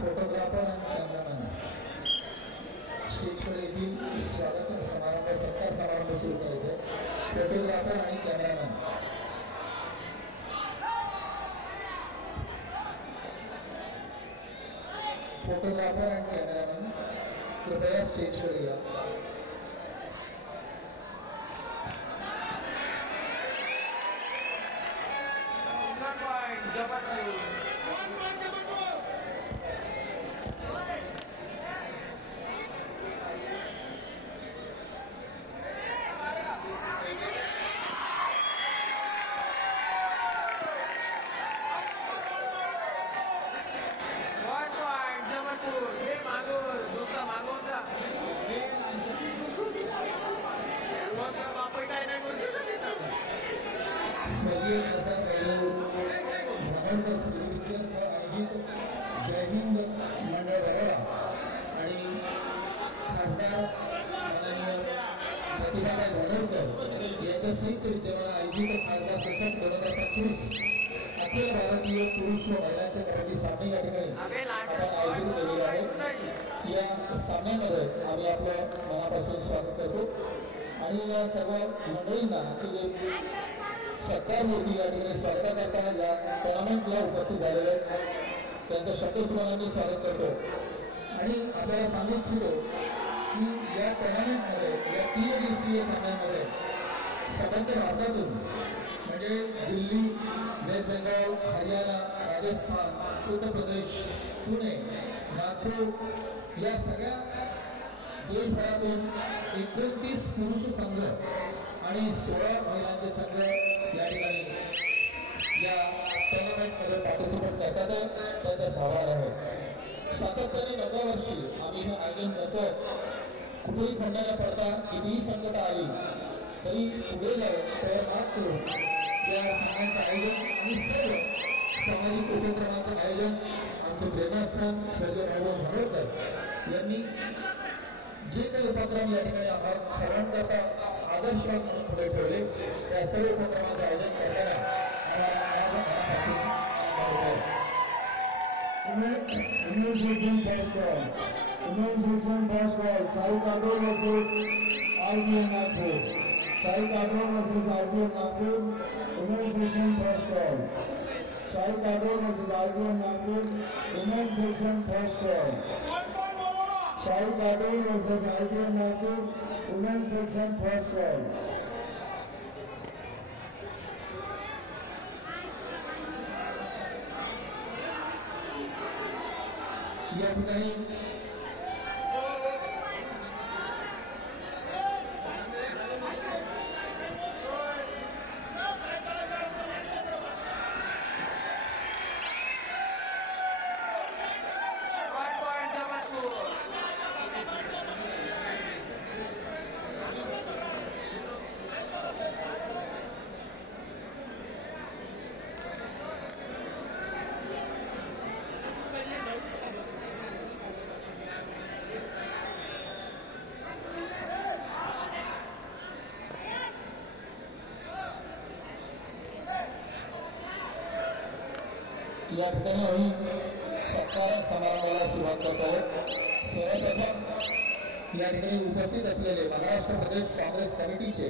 Photographer आणि cameraman स्टेजवर येथील स्वागत समारंभ सत्कार समारंभ सुरू करायचे. फोटोग्राफर आणि कॅमेरामॅन कृपया स्टेजवर या. जय हिंद मंडळ बरोडा आणि खासदार माननीय प्रतिभाताई धनवकर यांच्या संयुक्त विद्यमाने आयोजित खासदार चषक 2025 अखिल भारतीय पुरुष व महिलांच्या कबड्डी सामने या ठिकाणी आपण आयोजित केलेले आहे. या सामन्यामध्ये आम्ही आपलं मनापासून स्वागत करतो आणि या सर्व मंडळींना सत्कार मूर्ती या ठिकाणी स्वागत करताना या टुर्नामेंटला उपस्थित झालेले त्यांचं शब्दसुमनांनी स्वागत करतो. आणि आपल्याला सांगू इच्छितो की या टुर्नामेंटमध्ये या 3 दिवसीय सामन्यांमध्ये स्वतंत्र भारतातून म्हणजे दिल्ली, वेस्ट बेंगॉल, हरियाणा, राजस्थान, उत्तर प्रदेश, पुणे, नागपूर या सगळ्या देशभरातून 29 पुरुष संघ आणि 16 महिलांचे संघ या ठिकाणी या टुर्नामेंटमध्ये पार्टिसिपेट करतात. त्याचा सहभाग आहे. सातत्याने 9व्या वर्षी आम्ही हे आयोजन करतो. कुठेही खंड न पडता कितीही संकट आली तरी पुढे जाऊन तयार मात करून या सामन्यांचं आयोजन आणि सर्व सामाजिक उपक्रमांचं आयोजन आमचे प्रेरणास्थान स्वर्गीय भाऊ धनवकर यांनी जे काही उपक्रम या ठिकाणी आम्हाला सर्वांकरता आदर्श म्हणून पुढे ठेवले त्या सर्व उपक्रमांचं आयोजन करताना Women's section basketball. Women's section basketball. Sai Kador versus RBN Nagpur. Sai Kador versus RBN Nagpur. Women's section basketball. Sai Kador versus RBN Nagpur. Women's section basketball. Sai Kador versus RBN Nagpur. Women's section basketball. या ठिकाणी आम्ही सत्कार समारंभाला सुरुवात करतो. सर्वप्रथम या ठिकाणी उपस्थित असलेले महाराष्ट्र प्रदेश काँग्रेस कमिटीचे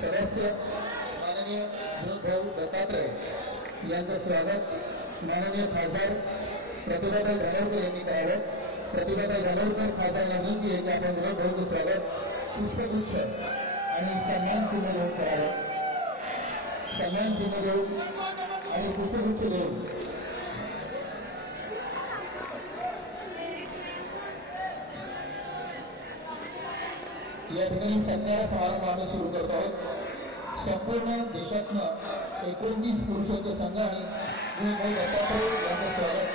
सदस्य माननीय विनोद भाऊ दत्तात्रय यांचं स्वागत माननीय खासदार प्रतिभाताई धनवकर यांनी करावं. प्रतिभाताई धनवकर खासदारांना विनंती आहे की आपण विनोद भाऊचं स्वागत पुष्पगुच्छ आणि सन्मान चिन्ह देऊन करावं. सन्मान चिन्ह देऊन आणि पुष्पगुच्छ देऊन या ठिकाणी सत्कार समारंभ आम्ही सुरू करतो आहोत। संपूर्ण देशातनं 29 पुरुषोत्तर संघ आणि भाऊ दत्तात्रय यांचं स्वागत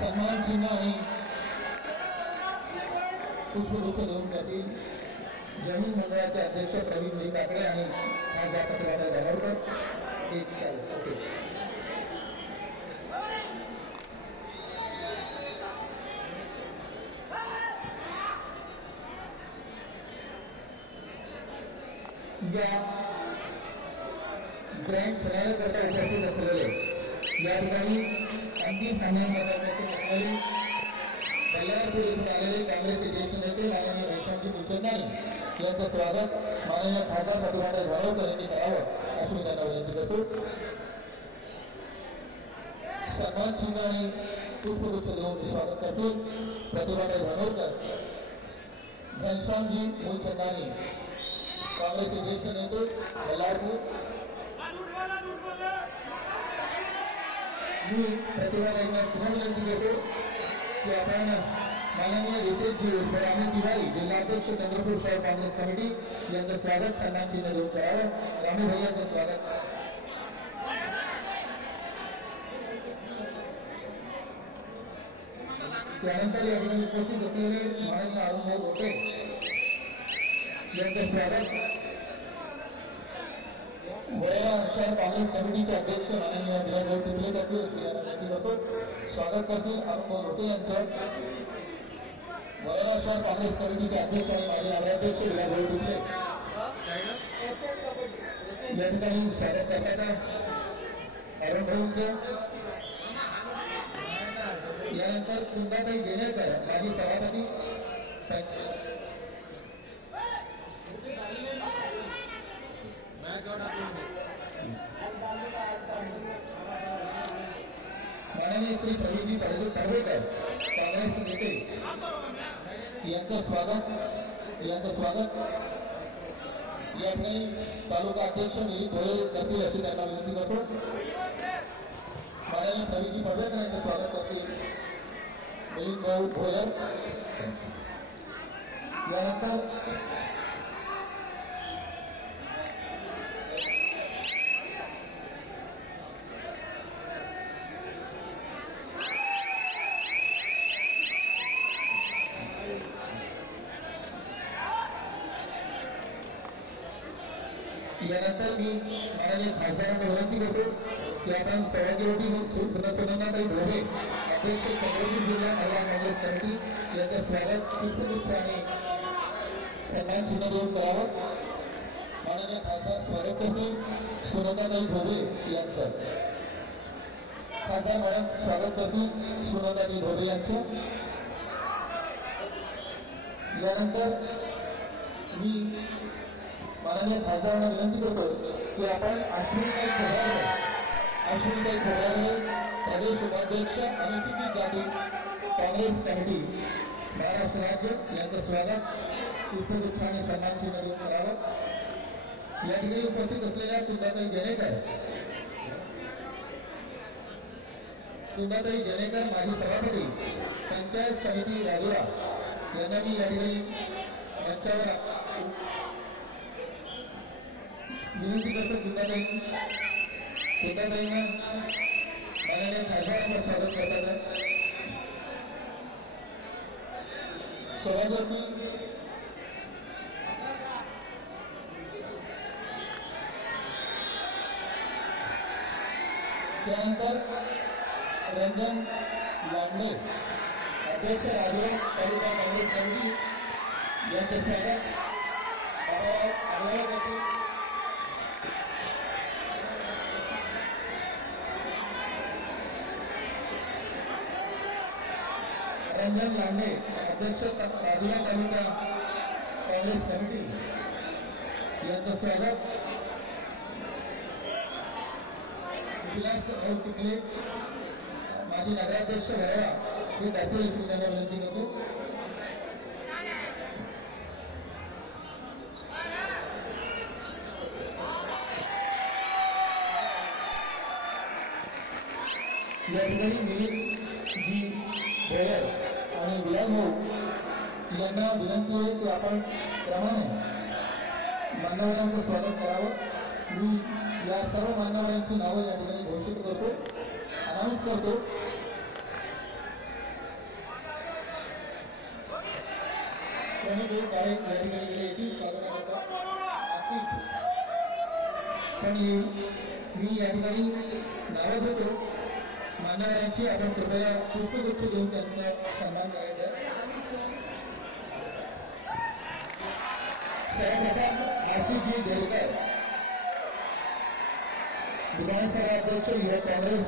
सन्मान चिन्ह आणि पुष्पगुच्छ देऊन जातील। जमीन मंडळाचे अध्यक्ष प्रवीण काकडे आणि खासदार दाभोळकर एक ओके। या ग्रँड फिनाले करता उपस्थित असलेले या ठिकाणी अंतिम सामन्यामध्ये उपस्थित असलेले बल्लारपूर येथून आलेले काँग्रेसचे ज्येष्ठ नेते माननीय घनश्यामजी मुलचंदानी यांचं स्वागत माननीय खासदार प्रतिभाताई धानोरकर यांनी करावं अशी मी त्यांना विनंती करतो। सन्मान चिन्ह आणि पुष्पगुच्छ देऊन स्वागत करतो प्रतिभाताई धानोरकर, घनश्यामजी मुलचंदानी काँग्रेसचे ज्येष्ठ नेते बल्लारपूर। मी प्रतिभाताईंना पुन्हा विनंती करतो की आपण माननीय रितेशजी रामी तिवारी जिल्हाध्यक्ष चंद्रपूर शहर काँग्रेस कमिटी यांचं स्वागत सन्मान चिन्ह देऊन करावं। रामी भाई यांचं स्वागत। त्यानंतर या ठिकाणी उपस्थित असलेले माननीय अरुणभाऊ गोटे यांचं स्वागत। वडोदरा शहर काँग्रेस कमिटीचे अध्यक्ष माननीय विलासभाऊ टिपले करतील यांना विनंती करतो स्वागत करतील अरुणभाऊ गोटे यांचं। वडोदरा शहर काँग्रेस कमिटीचे अध्यक्ष आणि माजी नगराध्यक्ष विलासभाऊ टिपले या ठिकाणी स्वागत करतात अरुणभाऊंचं। यानंतर कुंदाताई गेनेकर माजी सभापती माननीय श्री प्रवीणजी पडवेकर काँग्रेस नेते यांचं स्वागत या ठिकाणी तालुका अध्यक्ष मिलिंद भोळे करतील अशी त्यांना विनंती करतो। माननीय प्रवीणजी पडवेकर यांचं स्वागत करतील मिलिंद भाऊ भोळे। यानंतर मी माननीय खासदारांना विनंती करतो की आपण सभागृहातील सुनंदाताई भोवे अध्यक्ष चंद्रपूर जिल्हा महिला काँग्रेस कमिटी यांचं स्वागत पुष्पगुच्छ आणि सन्मान चिन्ह देऊन करावं। माननीय खासदार स्वागत करतील सुनंदाताई भोवे यांचं। खासदार मॅडम स्वागत करतील सुनंदाताई भोवे यांचं। यानंतर मी माननीय खासदारांना विनंती करतो की आपण अश्विनीताई खोब्रागडे प्रदेश उपाध्यक्ष अनुसूचित जाती काँग्रेस कमिटी महाराष्ट्र राज्य यांचं स्वागत पुष्पगुच्छ आणि सन्मान चिन्ह देऊन करावं। या ठिकाणी उपस्थित असलेल्या कुंदाताई जनेकर माजी सभापती पंचायत समिती राजुरा यांना मी या ठिकाणी मंचावर विनंती करतो। कुंदाताईंना माननीय खासदारांना स्वागत करतात। सभागृह त्यानंतर रंजन लांडे अध्यक्ष राजुरा तालुका काँग्रेस कमिटी यांचं स्वागत। रंजन लांडे अध्यक्ष राजुरा तालुका काँग्रेस कमिटी यांचं स्वागत। विलासभाऊ टिपले माजी नगराध्यक्ष वडोदरा हे जातील अशी त्यांना विनंती करतो। या ठिकाणी मिलिंद जी भोयर आणि विलासभाऊ यांना विनंती आहे की आपण क्रमाने मान्यवरांचं स्वागत करावं। मी या सर्व मान्यवरांची नावं या ठिकाणी घोषित करतो, अनाउन्स करतो। काय या ठिकाणी गेले स्वागत करतो पण मी या ठिकाणी नावं देतो मान्यवरांची। आपण कृपया पुष्पगुच्छ देऊन त्यांचा सन्मान करायचा आहे। सर्वप्रथम आशिषजी देवकर, विधानसभा अध्यक्ष युवा काँग्रेस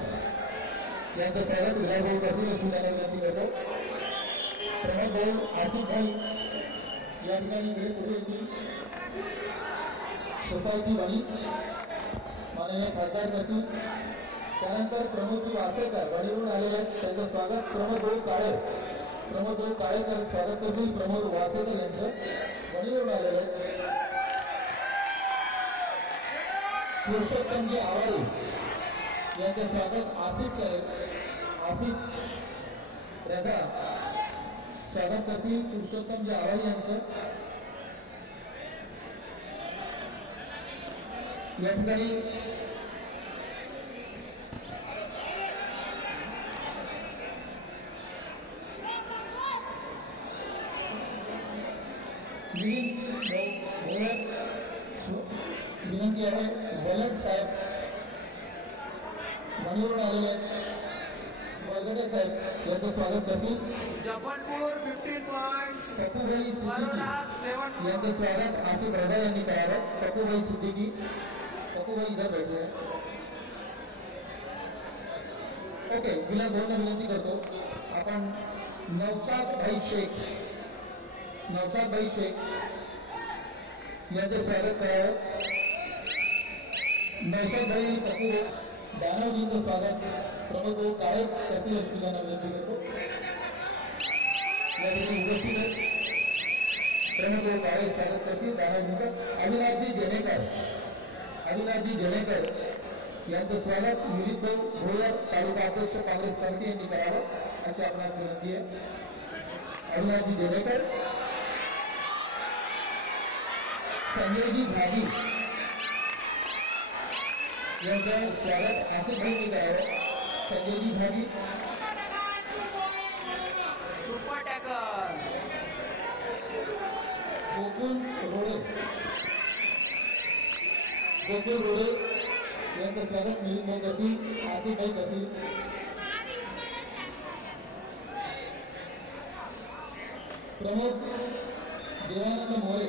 यांचं स्वागत विलासभाऊ करतील अशी त्यांना विनंती करतो। प्रमोद भाऊ आसिफ भाई या ठिकाणी वेळ पुढे येतील। सोसायटी वणी माननीय खासदार करतील। त्यानंतर प्रमोदजी वासेकर वणीवरून आलेले आहेत, त्यांचं स्वागत प्रमोद भाऊ काळेकर स्वागत करतील। प्रमोद वासेकर यांचं वणीवरून आलेले आहेत। पुरुषोत्तमजी आवारी यांचं स्वागत आसिफ रजा स्वागत करतील। पुरुषोत्तमजी आवारी यांचं या ठिकाणी विनंती आहे वलट साहेब वणीवरून आलेले आहेत, वरगडे साहेब यांचं स्वागत करतील। जबलपूर 15 पॉइंट्स, टपूभाई सिद्दीकी यांचं स्वागत आसिफ रजा यांनी करावं। टपूभाई सिद्दीकी, टपूभाई इधर बैठे हैं। ओके, विलास भाऊंना विनंती करतो आपण नौशाद भाई शेख यांचं स्वागत करावं। नौशाद भाई आणि टपू दानवजींचं स्वागत प्रमोद भाऊ काळे करतील अशी त्यांना विनंती करतो। या ठिकाणी उपस्थित आहेत प्रमोद भाऊ काळे स्वागत करतील दानवजींचं। अविनाशजी जनेकर यांचं स्वागत विनीत भाऊ भोयर तालुका अध्यक्ष काँग्रेस समिती यांनी करावं अशी आपणास विनंती आहे। अविनाशजी जनेकर, संजयजी भागी यांचं स्वागत आसिफ भाईंनी करावं। संजयजी भागी, गोकुल रोडे यांचं स्वागत मिलिंद भाऊ करतील, आसिफ भाई करतील। प्रमोद देवानंद मोरे,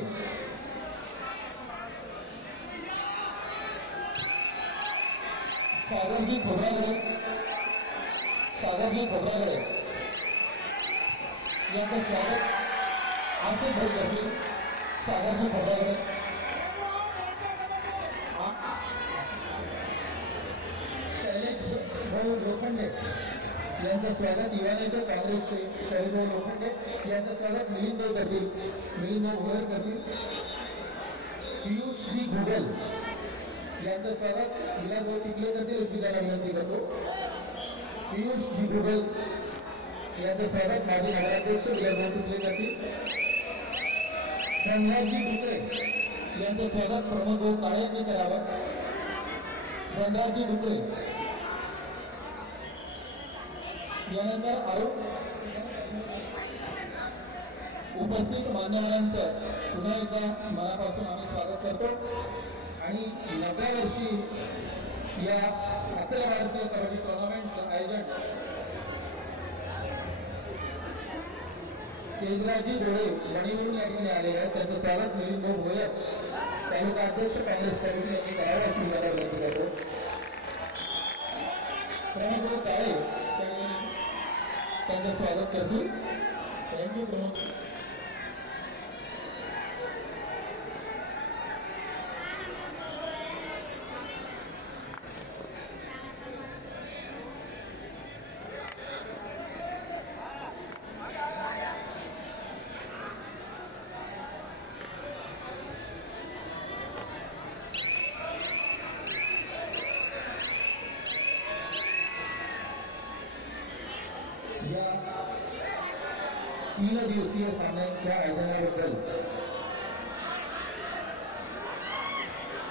सागरजी खोबरागडे यांचं स्वागत आसिफ भाई करतील। सागरजी खोबरागडे, शैलेश भाऊ लोखंडे यांचं स्वागत युवा नेते काँग्रेसचे शैलेश भाऊ लोखंडे यांचं स्वागत मिलिंद भाऊ भोयर करतील। पियुषजी घुगल यांचं स्वागत विलास भाऊ टिकले करतील अशी त्यांना विनंती करतो। पियुषजी घुगल यांचं स्वागत माजी नगराध्यक्ष विलास भाऊ टिकले करतील। धनराजजी डुकरे यांचं स्वागत प्रमोद भाऊ काळे यांनी करावं। धनराजजी डुकरे, यानंतर उपस्थित मान्यवरांचं पुन्हा एकदा मनापासून आम्ही स्वागत करतो आणि 9व्या वर्षी या अखिल भारतीय कबड्डी टुर्नामेंटचं आयोजन केंद्राजी डोळे वणीवरून या ठिकाणी आलेले आहेत, त्यांचं स्वागत मिलिंद भाऊ भोयर तालुका अध्यक्ष काँग्रेस कमिटी यांनी करावं अशी मला विनंती करतो। प्रमोद भाऊ काळे त्यांचं स्वागत करतील। थँक्यू प्रमोद। 3 दिवसीय सामन्यांच्या आयोजनाबद्दल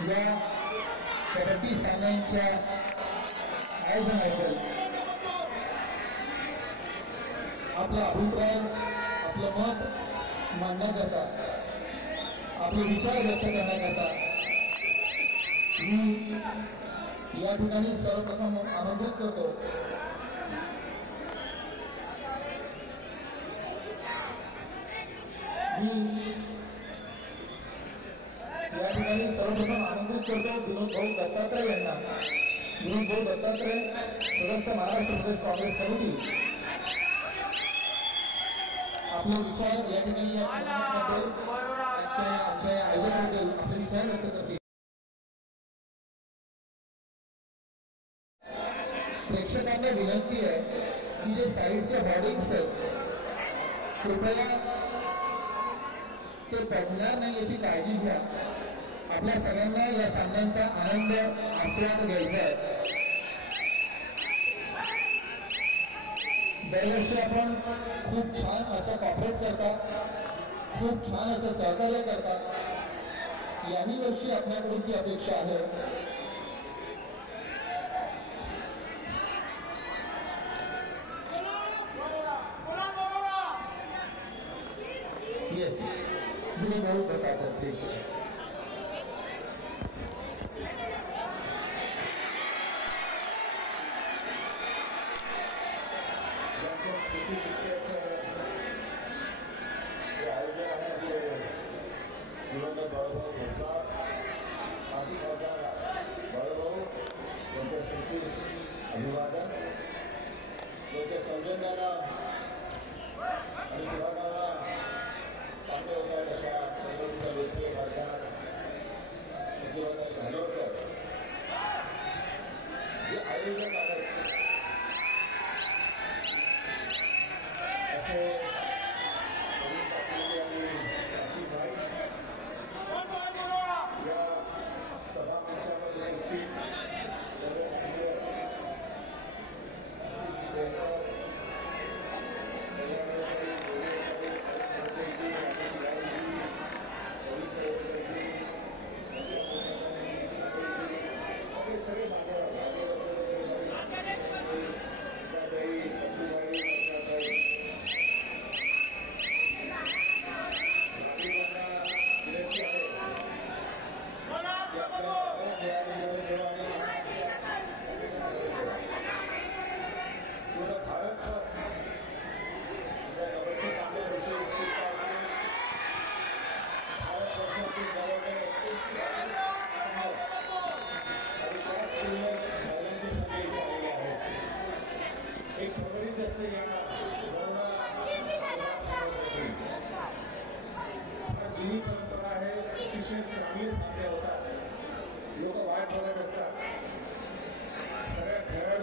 या कबड्डी सामन्यांच्या आयोजनाबद्दल आपला अभिप्राय आपलं मत मांडण्याकरता आपले विचार व्यक्त करण्याकरता मी या ठिकाणी सर्वप्रथम आमंत्रित करतो विनोद भाऊ दत्तात्रय यांना विनोद भाऊ दत्तात्रय सदस्य महाराष्ट्र प्रदेश काँग्रेस कमिटी आपले विचार या ठिकाणी आमच्या आयोजनाबद्दल आपले विचार व्यक्त करतील. प्रेक्षकांना विनंती आहे की जे साईडचे होर्डिंग्स आहेत कृपया ते पडणार नाही याची काळजी घ्या. आपल्या सगळ्यांना या सामन्यांचा आनंद आस्वाद घ्यायचा आहे. दरवर्षी आपण खूप छान असं कॉपरेट करता, खूप छान असं सहकार्य करता. याही वर्षी आपल्याकडून ती अपेक्षा आहे. येस विनोद भाऊ दत्तात्रय प्लीज. अभिवादन सौजन्याला आणि विभागाला सामने होतात अशा संघटनेच्या व्यक्ती खासदार घालवकर जे आयोजक आहेत असे या सभा मंचामध्ये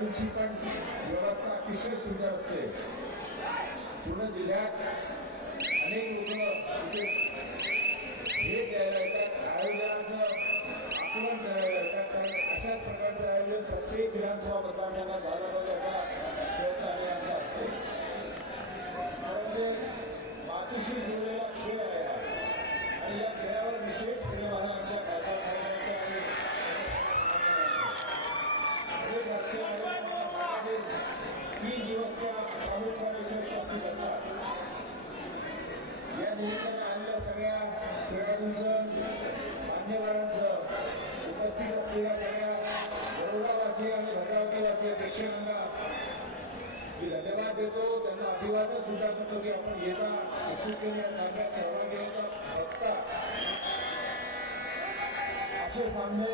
उपस्थित पण व्यवस्था अतिशय सुंदर असते. पूर्ण जिल्ह्यात अनेक लोक भेट द्यायला येतात, आयोजनाचं आकलन करायला येतात. कारण अशा प्रकारचं आयोजन प्रत्येक विधानसभा मतदारसंघात झालं पाहिजे असा प्रयत्न आयोजनाचा असतो. म्हणजे मातीशी जोडलेला खेळ आहे आणि या खेळावर विशेष प्रेम आहे आमच्या खासदार साहेबांचं आणि अनेक राजकीय 3 दिवस प्रामुख्याने इथे उपस्थित असतात. या निमित्ताने आलेल्या सगळ्या खेळाडूंचं, मान्यवरांचं, उपस्थित असलेल्या सगळ्या बरोडावासी आणि भद्रावतीवासी प्रेक्षकांना मी धन्यवाद देतो. त्यांना अभिवादन सुद्धा करतो की आपण येता उत्सुकतेने या सामन्यात सहभागी होतात. बघता असे सामने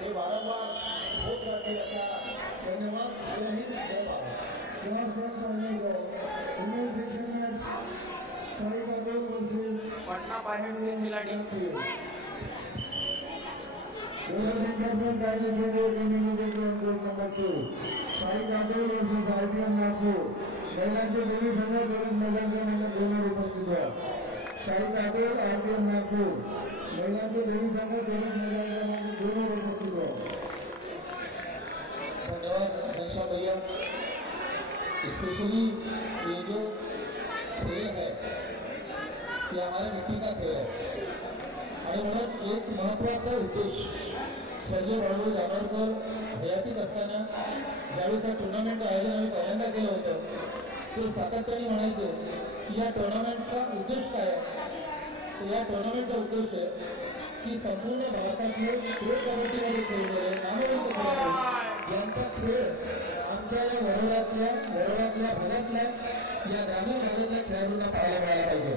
हे वारंवार होत राहतील अशा धन्यवाद. जय हिंद, जय भारत. पटना पायलट से खिलाड़ी महिलांचे दोन्ही संघ दोनच उपस्थित आहे. शाही काटेल आरपीएम नागपूर महिलांचे दोन्ही संघ दोनच उपस्थित आहे. धन्यवाद घनश्याम भैया. स्पेशली ये जो खेल है, ये हमारे मिट्टी का खेल है। आणि म्हणून एक महत्त्वाचा उद्देश स्वर्गीय बाळू जाधवकर हयातीत असताना ज्यावेळेस हा टुर्नामेंट आयोजन आम्ही पहिल्यांदा केलं होतं ते सातत्याने म्हणायचे की या टुर्नामेंटचा उद्देश काय आहे. तर या टुर्नामेंटचा उद्देश आहे की संपूर्ण भारतातले प्रो कबड्डीमध्ये खेळलेले नामवंत खेळाडू यांचा खेळ आमच्या या वरोरातल्या भागातल्या या ग्रामीण भागातल्या खेळाडूंना पाहायला मिळायला पाहिजे.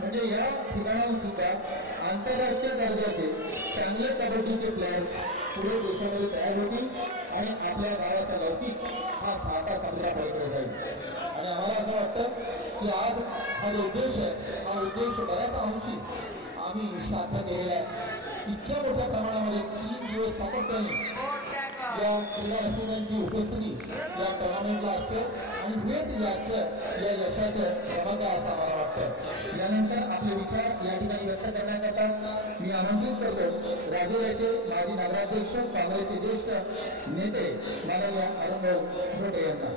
म्हणजे या ठिकाणाहून सुद्धा आंतरराष्ट्रीय दर्जाचे चांगले कबड्डीचे प्लेयर्स पुढे देशामध्ये तयार होतील आणि आपल्या गावाचा लौकिक हा साता साजरा पलीकडे जाईल. आणि आम्हाला असं वाटतं की आज हा जो उद्देश आहे हा उद्देश बऱ्याच अंशी आम्ही साध्य केलेला आहे. इतक्या मोठ्या प्रमाणामध्ये 3 दिवस सातत्याने या क्रीडा रसिकांची उपस्थिती या टुर्नामेंटला असते आणि हेच या यशाचं प्रभाग असं मला वाटतं. यानंतर आपले विचार या ठिकाणी व्यक्त करण्याकरता मी आमंत्रित करतो राजूरचे माजी नगराध्यक्ष काँग्रेसचे ज्येष्ठ नेते माननीय अरुणभाऊ मोटे यांना.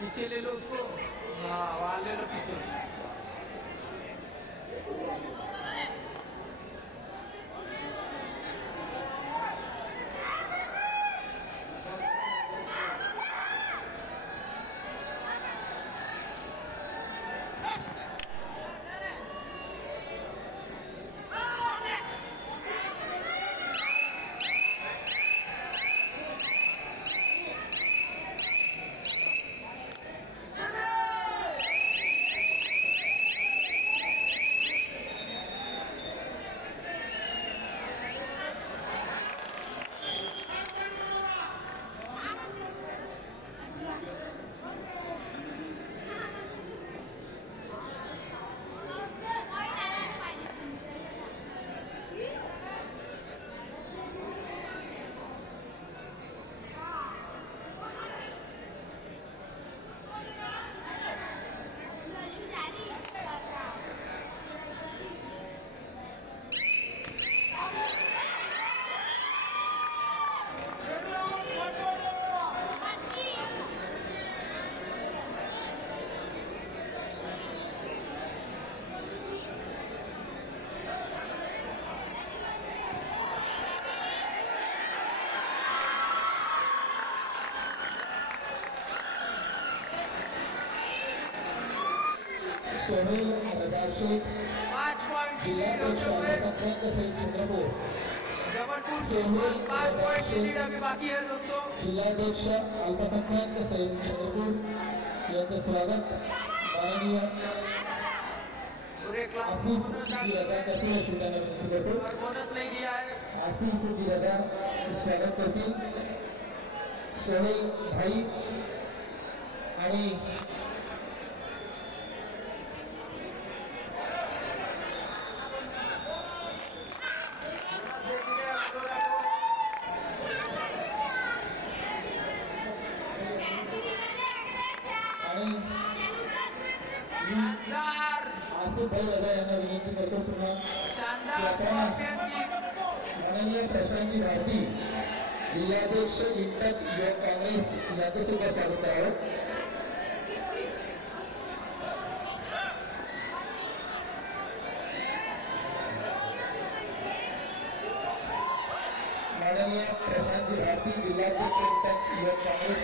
पीछे ले लो उसको, हाँ वहाँ ले लो पीछे. सोहेल रजाशेख जिल्हाध्यक्ष अल्पसंख्याक सेल चंद्रपूर. सोहेल जिल्हाध्यक्ष अल्पसंख्याक सेल चंद्रपूर यांचं स्वागत माननीय आसिफ जी रजा करतील अशी त्यांना विनंती करतो. आसिफ जी रजा स्वागत करतील. सोहेल भाई आणि आसिफ भाई रजा यांना विनंती करतो पुन्हा माननीय प्रशांती भारती जिल्हाध्यक्ष इंटक युवक काँग्रेस यांचं सुद्धा स्वागत करावं. माननीय प्रशांती भारती जिल्हाध्यक्ष इंटक युवक काँग्रेस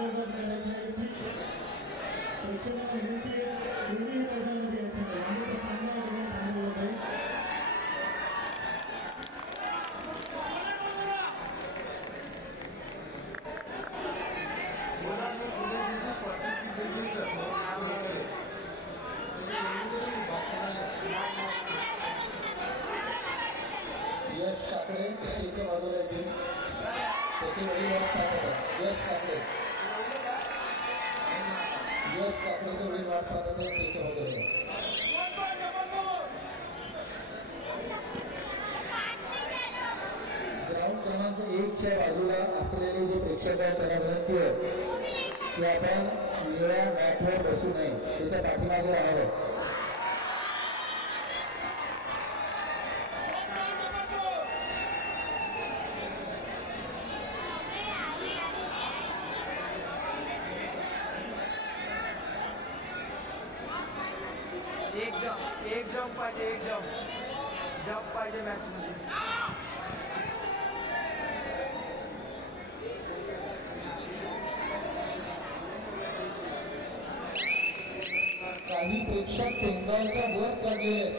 यश काकडे स्टेजच्या बाजूला येतील त्याचे वडील वाट पाहत होते यश काकडेचे वडील वाट पाहत होते स्टेजच्या बाजूला ग्राउंड क्रमांक 1च्या बाजूला असलेले जे प्रेक्षक आहेत त्यांना विनंती आहे की आपण निळ्या मॅटवर बसू नये त्याच्या पाठीमागे राहावं एक जंप पाहिजे एक जंप पाहिजे मॅच मध्ये काही प्रेक्षक पेंडॉलच्या वर चढलेले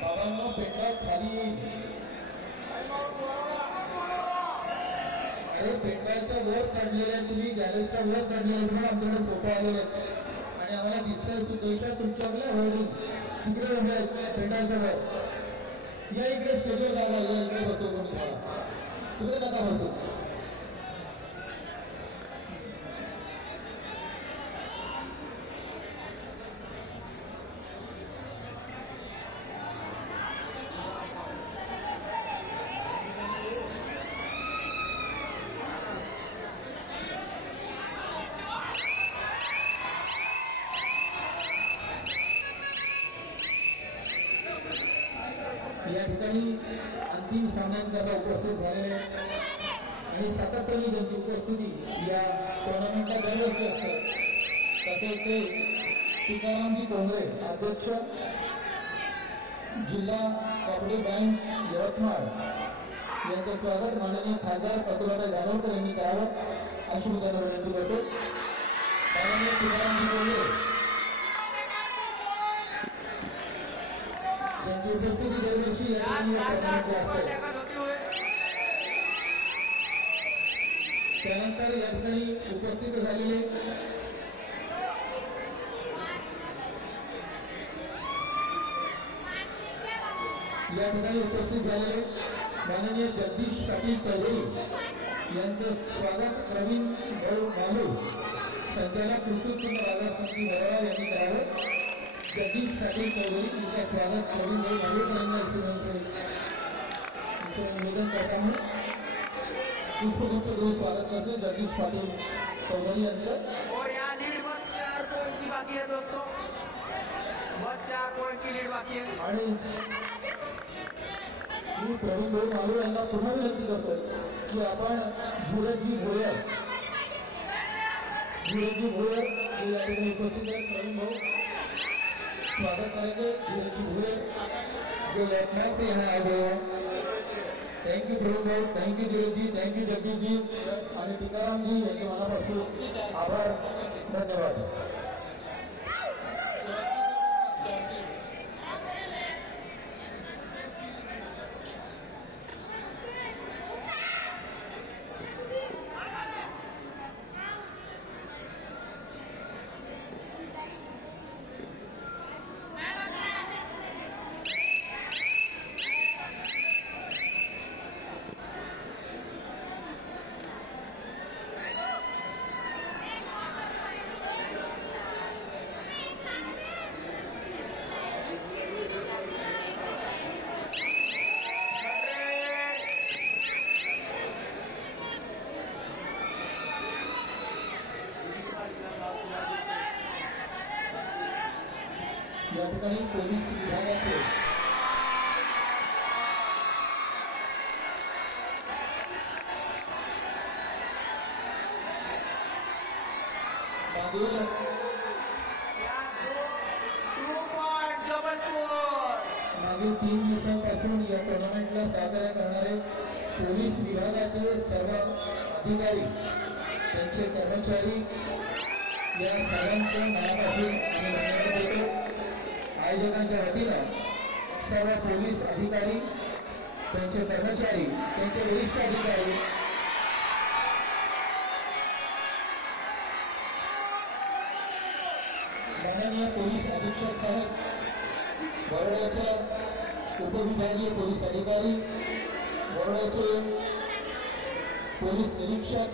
बाबांना पेंडॉल खाली येईल अरे पेंडॉलच्या वर चढलेले तुम्ही गॅलरीच्या वर चढलेले म्हणून आमच्याकडे फोटो आलेले आणि आम्हाला दिसतंय सुद्धा तुमच्याकडे होर्डिंग तिकडे उभे आहेत पेंडॉलच्या वर या इकडे स्टेजवर जागा या इकडे बसवतो तुम्हाला तिकडे नका बसू या ठिकाणी अंतिम सामन्यांकरता उपस्थित झालेले आणि सातत्याने त्यांची उपस्थिती या टुर्नामेंटला दरवर्षी असते तसेच ते तुकारामजी कोंगरे अध्यक्ष जिल्हा कोऑपरेटिव्ह बँक यवतमाळ यांचं स्वागत माननीय खासदार पत्रकार जानोरकर यांनी करावं अशी मी त्यांना विनंती करतो माननीय तुकारामजी कोंगरे त्यांची उपस्थिती दरवर्षी या ठिकाणी असते त्यानंतर या ठिकाणी उपस्थित झालेले या ठिकाणी उपस्थित झालेले माननीय जगदीश पाटील चौधरी यांचं स्वागत प्रवीण भाऊ मालू संचालक कृषी उत्पन्न बाजार समिती वडोदरा यांनी करावं जगदीश पाटील चौधरी यांचं स्वागत प्रवीण भाऊ मालू यांचं निवेदन करताना पुष्पगुच्छ देऊन स्वागत करते जगदीश पाटील चौधरी यांचं और यहाँ लीड बस 4 पॉइंट की बाकी है दोस्तों बस 4 पॉइंट की लीड बाकी है आणि मी प्रवीण भाऊ मालू यांना पुन्हा विनंती करतोय की आपण धीरजजी भोयर हे या ठिकाणी उपस्थित आहेत प्रवीण भाऊ स्वागत करेंगे धीरजजी भोयर जो यवतमाळ से यहाँ आए हुए हैं थैंक यू प्रवीण भाऊ thank you Dheeraj ji thank you Jagdish ji आणि तुकाराम जी यांचे मनापासून आभार धन्यवाद या ठिकाणी पोलीस विभागाचे मागील 3 दिवसांपासून या टुर्नामेंटला सहकार्य करणारे पोलीस विभागाचे सर्व अधिकारी त्यांचे कर्मचारी या सर्वांच्या मनापासून आम्ही धन्यवाद देतो. आयोजकांच्या वतीनं सर्व पोलीस अधिकारी, त्यांचे कर्मचारी, त्यांचे वरिष्ठ अधिकारी, माननीय पोलीस अधीक्षक साहेब, बरोड्याच्या उपविभागीय पोलीस अधिकारी, बरोड्याचे पोलीस निरीक्षक,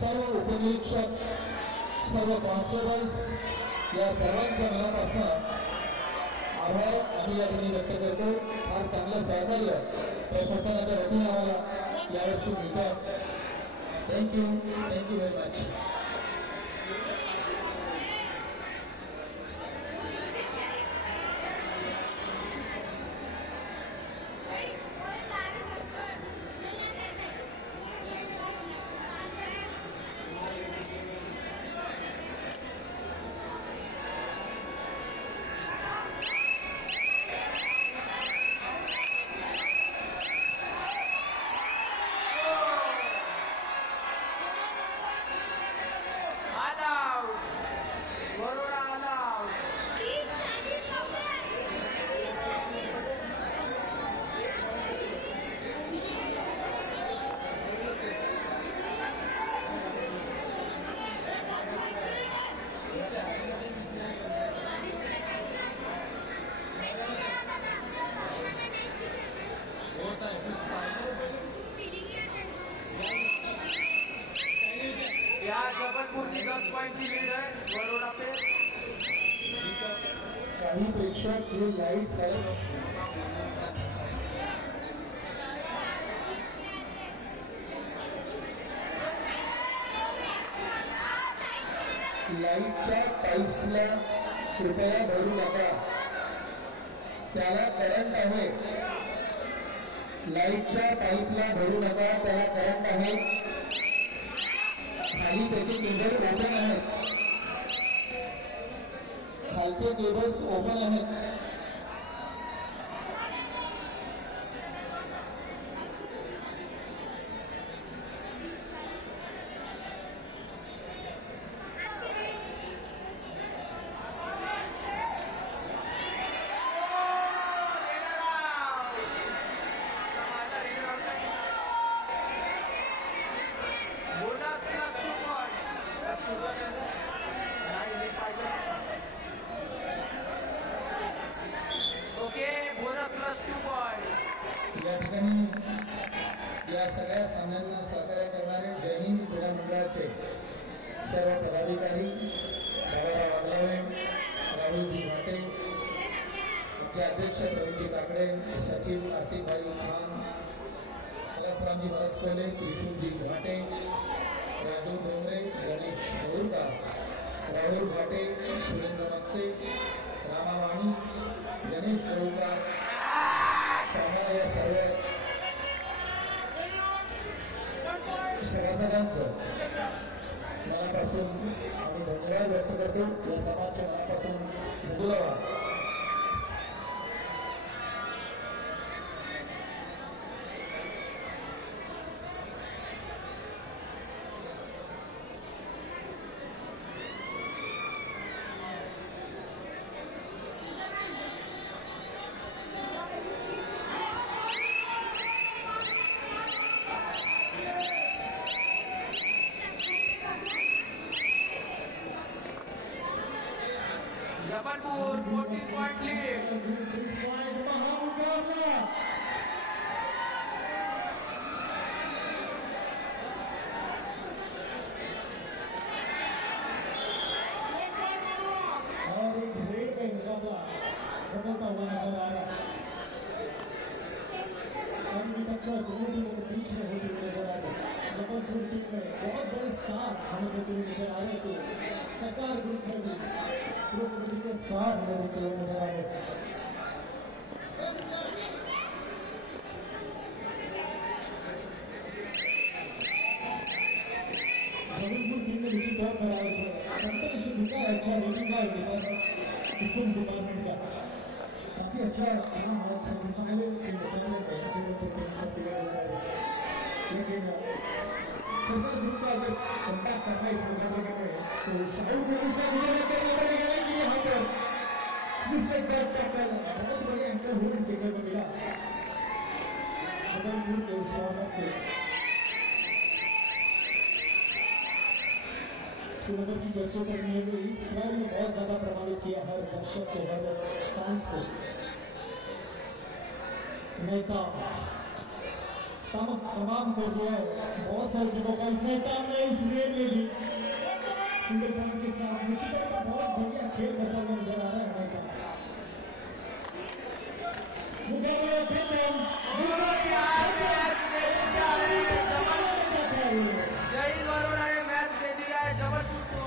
सर्व उपनिरीक्षक, सर्व कॉन्स्टेबल्स, या सर्वांच्या मनापासून आभार आम्ही या ठिकाणी व्यक्त करतो. फार चांगलं सहकार्य प्रशासनाच्या वतीने आम्हाला यावर्षी मिळतं. Thank you very much. जबलपुर की 10 पॉइंट की लीड है बड़ौदा पे. काही प्रेक्षक हे लाईट लाईटच्या पाईप्सला कृपया भरू नका. त्याला करंट आहे. लाईटच्या पाईपला भरू नका, त्याला करंट आहे. खाली त्याचे केबल ओपन आहेत. खालचे केबल्स ओपन आहेत. या ठिकाणी या सगळ्या सामन्यांना सहकार्य करणारे जय हिंद क्रीडा मंडळाचे सर्व पदाधिकारी, बाबाराव वागलावे, राहुलजी भाटे, मुख्य अध्यक्ष प्रवीणजी काकडे, सचिव आसिफभाई खान, कलासरामजी परस्पले, त्रिशूलजी घाटे, राजू डोंगरे, गणेश बोरगाव, राहुल घाटे, सुरेंद्र मत्ते, रामावाणी, गणेश बोरगाव, या सर्व सभासदांचं मनापासून आम्ही धन्यवाद व्यक्त करतो. या समाजच्या मनापासून धन्यवाद. Jabalpur 14 point lead. और एक रेड में मुकाबला बदलता हुआ नजर आ रहा है. टक्कर दोनों टीमों के बीच में होती हुई नजर आ रही है. जबलपुर टीम में बहुत बड़े स्टार हमें देते हुए नजर आ रहे थे. सरकार ग्रुप में भी प्रो कबड्डी के स्टार हमें देते हुए नजर आ रहे थे. जबलपुर टीम ने निश्चित तौर पर कंपटीशन दिखा है. अच्छा रेटिंग का डिफेंस डिपार्टमेंट का काफी अच्छा सेमीफाइनल लेकिन सरकार ग्रुप का अगर जबलपुर के स्वागत के श्रीनगर की जर्सी करने में इस खिलाड़ी ने बहुत ज्यादा प्रभावित किया हर दर्शक को, हर फैंस को। नेता तमाम को जो है बहुत सारे जगहों का इस नेता ने इस रेल में भी सिंगल पॉइंट के साथ निश्चित तौर पर बहुत बढ़िया खेल करता हुआ नजर आ रहा है नेता। जय वरुणा ने मैच दे दिया है जबलपुर को।